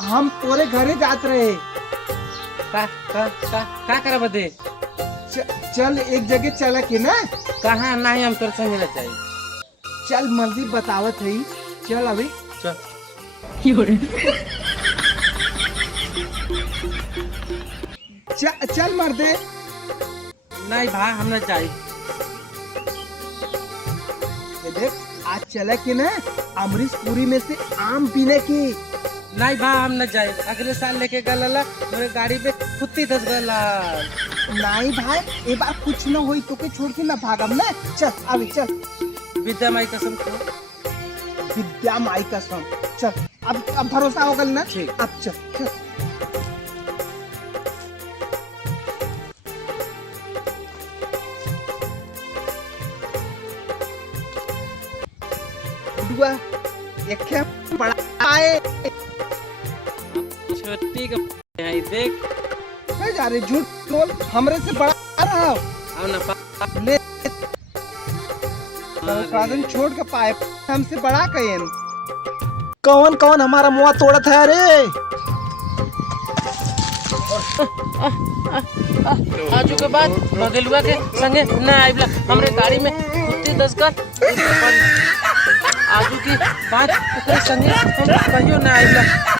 हम तोरे घरे जात रहे। का करे बदे? चल एक जगह चला के ना। कहाँ नहीं, हम तोर संगे ना चाहिए। चल मर्जी बतावत है। चल अभी चल। चल मर्दे। नहीं भाई, हम ना चाहिए। देख आज चला के ना अमरीश पुरी में से आम पीने की। नहीं भाई, हम न जाए। अगले साल लेके गला मेरे गाड़ी पे कुत्ती धस गला। नहीं भाई, ये बार कुछ न होई तो के छोड़ के ना भागम ना। चल अभी चल। विद्या माई कसम खो। विद्या माई कसम। चल अब भरोसा हो गल ना। ठीक। अब चल चल। बुआ एक बड़ा आए। छोटी का है, देख। मैं जा रही झूठ बोल, हमरे से बड़ा आ रहा हो। आओ ना ले साधन छोड़ के पाए हमसे बड़ा कहेन। कौन कौन हमारा मुआ तोड़त है रे। आजू के बाद बगलुआ के संगे न आइबला। हमरे गाड़ी में कुत्ती धस गल। आजू की बात ओकरे संगे हम कहियो न आइबला।